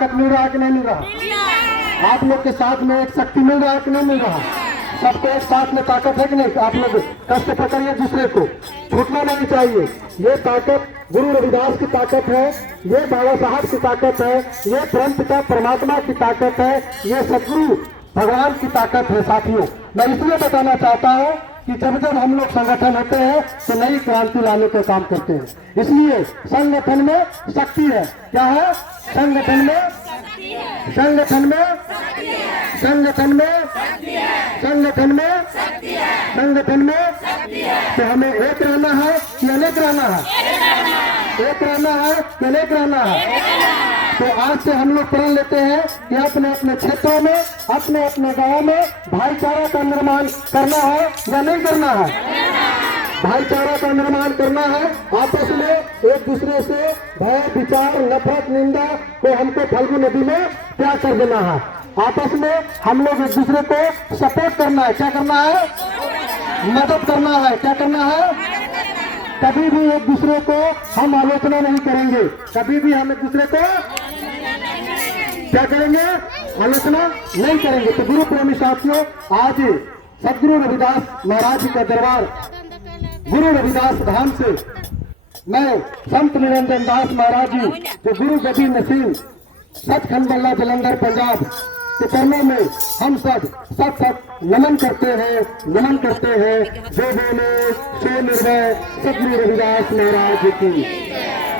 ताकत मिल रहा है कि नहीं मिल रहा? आप लोग के साथ में एक शक्ति मिल रहा है कि नहीं मिल रहा? सबको एक साथ में ताकत है कि नहीं? आप लोग कष्ट पकड़िए दूसरे को, छूटना नहीं चाहिए। ये ताकत गुरु रविदास की ताकत है, ये बाबा साहब की ताकत है, ये परम पिता परमात्मा की ताकत है, ये सदगुरु भगवान की ताकत है। साथियों, मैं इसलिए बताना चाहता हूँ कि जब जब हम लोग संगठन होते हैं तो नई क्रांति लाने का काम करते हैं। इसलिए संगठन में शक्ति है। क्या है? संगठन में, संगठन में, संगठन में, संगठन में, संगठन में। तो हमें एक रहना है कि अनेक रहना है? एक रहना है कि अनेक रहना है? तो आज से हम लोग प्रण लेते हैं कि अपने अपने क्षेत्रों में, अपने अपने गांवों में भाईचारा का निर्माण करना है या नहीं करना है? भाईचारा का निर्माण करना है। आपस में एक दूसरे से भय, विचार, नफरत, निंदा को हमको फल्गु नदी में त्याग कर देना है। आपस में हम लोग एक दूसरे को सपोर्ट करना है। क्या करना है? मदद करना है। क्या करना है? कभी भी एक दूसरे को हम आलोचना नहीं करेंगे, कभी भी हम एक दूसरे को क्या करेंगे? आलोचना नहीं करेंगे। तो गुरु प्रेमी साथियों, आज सदगुरु रविदास महाराज जी का दरबार गुरु रविदास धाम से मैं संत निरंजन दास महाराज जी जो गुरु गदी नसीम सचखंड बल्ला जलंधर पंजाब के चरणों में हम सब सत नमन करते हैं, नमन करते हैं। जो बोले सो निर्भय सदगुरु रविदास महाराज जी की।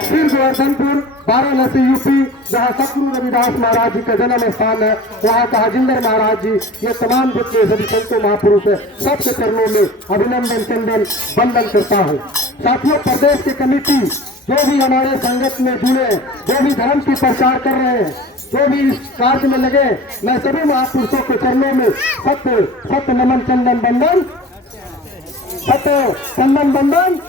फिर गोवर्धनपुर वाराणसी यूपी, जहाँ सदगुरु रविदास महाराज जी का जन्म स्थान है, वहाँ का हजिंदर महाराज जी, ये तमाम जितने सभी संतों महापुरुष है, सबके चरणों में अभिनंदन चंदन वंदन करता हूँ। साथियों, प्रदेश की कमेटी जो भी हमारे संगठन में जुड़े, जो भी धर्म की प्रचार कर रहे हैं, जो भी इस कार्य में लगे, मैं सभी महापुरुषों के चरणों में सत्य सत्य नमन चंदन वंदन, सत्य चंदन वंदन।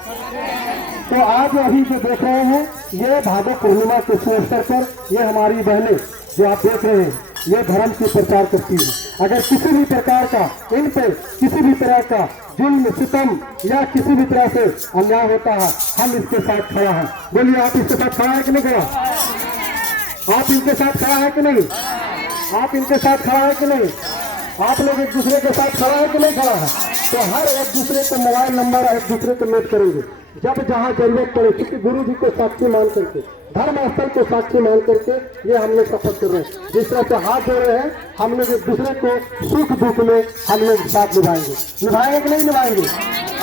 तो आज अभी जो देख रहे हैं, ये भादो पूर्णिमा के शुभ अवसर पर ये हमारी बहनें जो आप देख रहे हैं, ये धर्म की प्रचार करती है। अगर किसी भी प्रकार का इन पे किसी भी तरह का जुल्म, सितम या किसी भी तरह से अन्याय होता है, हम इसके साथ खड़ा हैं। बोलिए, आप इसके साथ खड़ा है कि नहीं खड़ा? आप इनके साथ खड़ा है कि नहीं? आप इनके साथ खड़ा है कि नहीं? आप लोग एक दूसरे के साथ खड़ा है कि नहीं खड़ा है? तो हर एक दूसरे को मोबाइल नंबर एक दूसरे को नोट करेंगे जब जहाँ जरूरत पड़े, क्योंकि गुरु जी को साक्षी मान करके, धर्म स्थल को साक्षी मान करके ये हम लोग शपथ कर रहे हैं। जिस तरह से हाथ जोड़ रहे हैं, हम लोग एक दूसरे को सुख दुख में हम लोग साथ निभाएंगे। निभाएंगे कि नहीं निभाएंगे?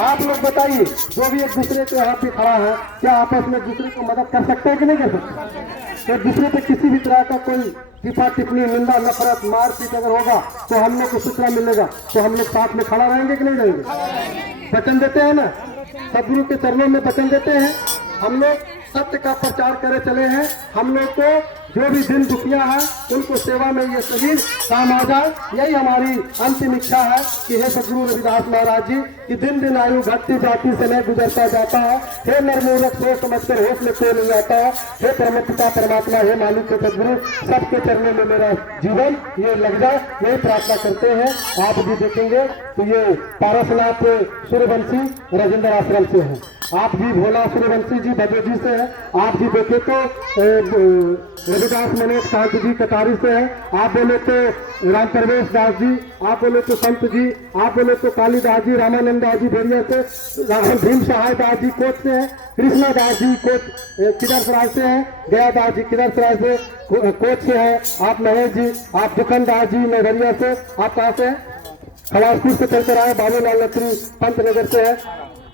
आप लोग बताइए, जो भी एक दूसरे के यहाँ पे खड़ा है, क्या आपस में एक दूसरे को मदद कर सकते हैं कि नहीं कर सकते? एक दूसरे पे किसी भी तरह का कोई टिप्पा टिप्पणी, निंदा, नफरत, मारपीट अगर होगा तो हम लोग को सूचना मिलेगा, तो हम लोग साथ में खड़ा रहेंगे कि नहीं रहेंगे? वचन देते हैं ना, सदगुरु के चरणों में वचन देते हैं। हम लोग सत्य का प्रचार करे चले हैं। हम लोग को जो भी दिन दुखिया है, उनको सेवा में ये शरीर काम आ जाए, यही हमारी अंतिम इच्छा है कि हे सदगुरु रविदास महाराज जी की दिन दिन आयु घटती जाती समय गुजरता जाता है। हे नरमूलक सोच समझकर होश में कोई नहीं आता है। हे परम पिता परमात्मा, हे मालिक के सदगुरु, सबके चरणों में मेरा जीवन ये लग जाए, यही प्रार्थना करते हैं। आप भी देखेंगे तो ये पारसनाथ सूर्यवंशी राजेंद्र आश्रम से है। आप भी भोला सूर्यवंशी जी भदोजी से है। आप भी देखे तो रविदास मनोज कांत जी कटारी से है। आप बोले तो राम प्रवेश दास जी, आप बोले तो संत जी, आप बोले तो कालीदास जी, रामानंद दास जी भेड़िया से, भीम सहाय दास जी कोच से है, कृष्णा दास जी कोच किदरसराय से है, गया दास जी किदरसराय से कोच से है। आप महेश जी, आप दुखन दास जी नगरिया से। आप कहाँ से है? खलासपुर से चलकर आए। बाबूलाल नकरी पंतनगर से है।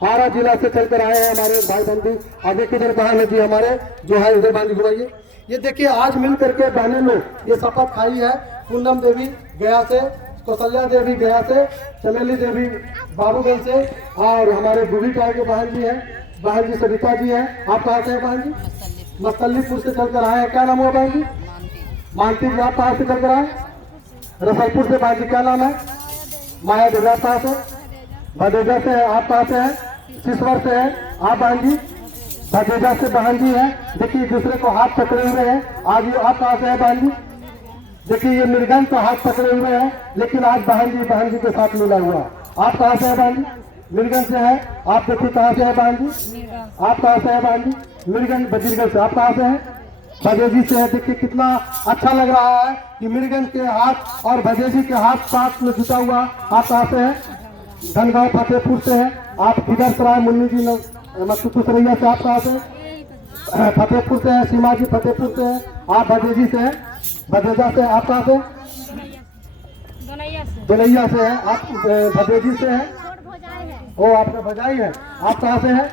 आरा जिला से चलकर आए हैं हमारे भाई बंधु। आगे किधर कहा नदी हमारे जो है उधर बांधी घुमाइए। ये देखिए, आज मिल करके बहने लोग ये शपथ खाई है। पूनम देवी गया से, कौशल्या देवी गया से, चमेली देवी बाबूगंज से, और हमारे बूढ़ी टाई के बहन जी हैं, बहन जी सविता जी हैं। आप कहाँ से हैं बहन जी? मस्तल्लीपुर से चलकर आए हैं। क्या नाम हुआ बहन जी? मानती जी। आप कहाँ से चलकर आए? रसलपुर से। बहन जी क्या नाम है? माया दुर्गा कहाँ से? भदेजा से है। आप कहाँ से हैं? सिसवर से है। आप बहन जी? भदेजा से बहन जी है। देखिए, दूसरे को हाथ पकड़े हुए हैं। आज आप कहाँ से है बहन जी? देखिए, ये निर्गन का हाथ पकड़े हुए हैं, लेकिन आज बहन जी के साथ मिला हुआ है। आप कहाँ से है बहन जी? मिर्गन से है। आप देखिए कहाँ से है बहन जी? आप कहाँ से है बहन जी? मिर्गन बजीरगंज से। आप कहाँ से हैं? भजे जी से है। देखिए कितना अच्छा लग रहा है कि मीरगंज के हाथ और भजे जी के हाथ साथ में जुटा हुआ। आप कहाँ से हैं? धनगांव फतेहपुर से है। आप किधर सराय मुन्नी जी मकसूसरैया से। आप कहाँ से? फतेहपुर से है। सीमा जी फतेहपुर से है। आप भजे जी से हैं, भदेजा से। आप कहाँ से? दोनैया से है। आप भजे जी से हैं। ओ आपका भजाई है। आप कहाँ से हैं?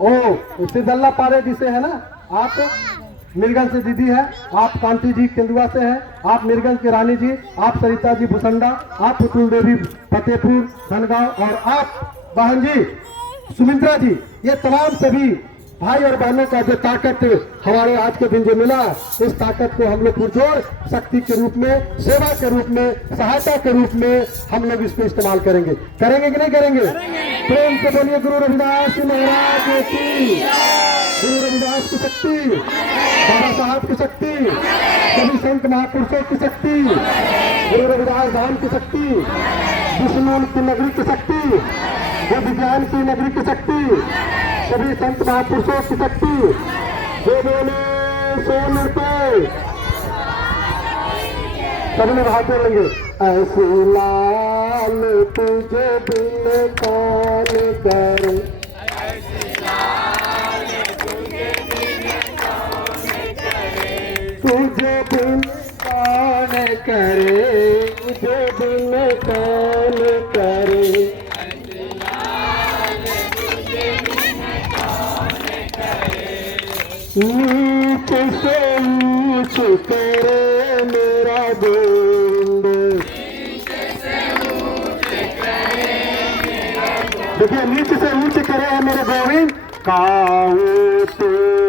ओ सिद्धल्ला पारे जी से है ना। आप मीरगंज से दीदी है। आप कांति जी केंदुआ से हैं। आप मीरगंज की रानी जी। आप सरिता जी भुसंडा। आप पुतुल देवी फतेहपुर धनगांव। और आप बहन जी सुमित्रा जी। ये तमाम सभी भाई और बहनों का जो ताकत हमारे आज के दिन जो मिला, इस ताकत को हम लोग पुरजोर शक्ति के रूप में, सेवा के रूप में, सहायता के रूप में हम लोग इसको इस्तेमाल करेंगे। करेंगे कि नहीं करेंगे? प्रेम से बोलिए गुरु रविदास महाराज की। गुरु रविदास की शक्ति, बाबा साहब की शक्ति, सभी संत महापुरुषों की शक्ति, गुरु रविदास धाम की शक्ति, विष्णु की नगरी की शक्ति, वो विज्ञान की नगरी की शक्ति, सभी संत महापुरुषों की शक्ति। जो बोले सो नृत्य, सभी ने हाथ जोड़ लेंगे। ऐसे लाल तुझे बिन कौन करे, तुझे बिन कौन करे, तुझे बिन कौन करे। नीच से ऊंच करे मेरा गोविंद। देखिए नीच से ऊंच करे मेरे गोविंद। काऊ तो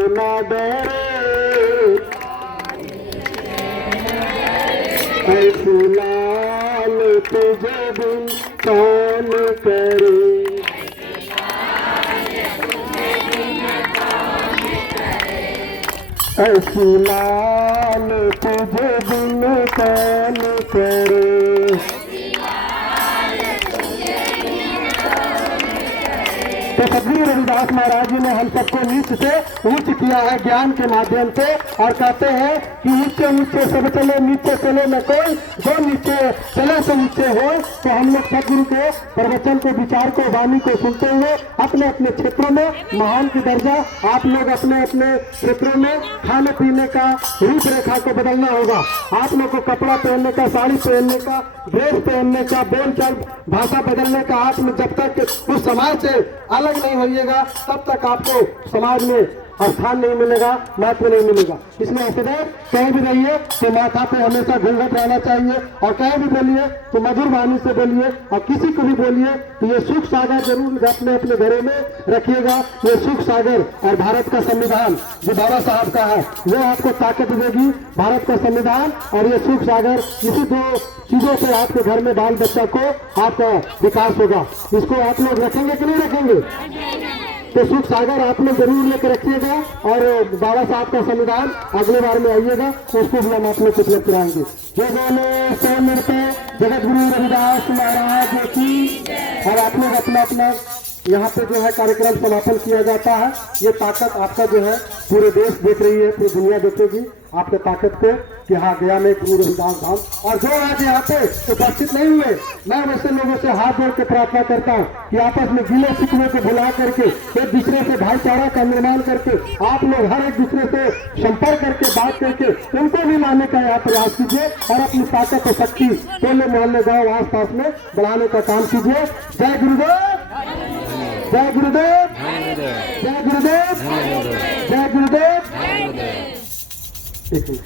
न डरे, ऐसी लाल तुझे बिन कौन करे। ऐसी लाल तुझे बिन कौन करे। तो सदगुरु रविदास महाराज जी ने हम सबको नीच से ऊंच किया है ज्ञान के माध्यम से, और कहते हैं कि ऊंचे ऊंचे सब चले नीचे चले न कोई, जो नीचे चले से ऊंचे हो। तो हम लोग सदगुरु के प्रवचन को, विचार को, वाणी को सुनते हुए अपने अपने क्षेत्रों में महान की दर्जा, आप लोग अपने अपने क्षेत्रों में खाने पीने का रूपरेखा को बदलना होगा। आप लोग को कपड़ा पहनने का, साड़ी पहनने का, ड्रेस पहनने का, बोलचाल भाषा बदलने का, आप में जब तक उस समाज से अलग नहीं होइएगा तब तक आपको समाज में स्थान नहीं मिलेगा, महत्व नहीं मिलेगा। इसलिए सदैव कहीं भी रहिए तो माथा पे हमेशा घूंघट रहना चाहिए, और कहीं भी बोलिए तो मधुर वाणी से बोलिए, और किसी को भी बोलिए तो ये सुख सागर जरूर अपने अपने घरों में रखिएगा। ये सुख सागर और भारत का संविधान जो बाबा साहब का है वो आपको ताकत देगी। भारत का संविधान और ये सुख सागर, इसी दो चीजों से आपके घर में बाल बच्चा को आपका विकास होगा। इसको आप लोग रखेंगे कि नहीं रखेंगे? तो सुख सागर आप लोग जरूर लेकर रखिएगा, और बाबा साहब का संविधान अगले बार में आइएगा तो उसको भी हम आप लोग उपलब्ध कराएंगे। जय बोले सो नृत्य जगत गुरु रविदास महाराज की। और आप लोग अपना अपना यहाँ पे जो है कार्यक्रम समापन किया जाता है। ये ताकत आपका जो है पूरे देश देख रही है, पूरी दुनिया देखेगी आपके ताकत को कि हाँ गया में गुरु रविदास धाम। और जो आज यहाँ पे उपस्थित नहीं हुए, मैं वैसे लोगों से हाथ जोड़ के प्रार्थना करता हूँ कि आपस में गिले शिकवे को भुला करके एक दूसरे से भाईचारा का निर्माण करके आप लोग हर एक दूसरे से संपर्क करके बात करके उनको भी लाने का यहाँ प्रयास कीजिए, और अपनी ताकत और शक्ति टोले मोहल्ले गाँव आस पास में बढ़ाने का काम कीजिए। जय गुरुदेव, जय गुरुदेव, जय गुरुदेव, जय गुरुदेव। एक मिनट।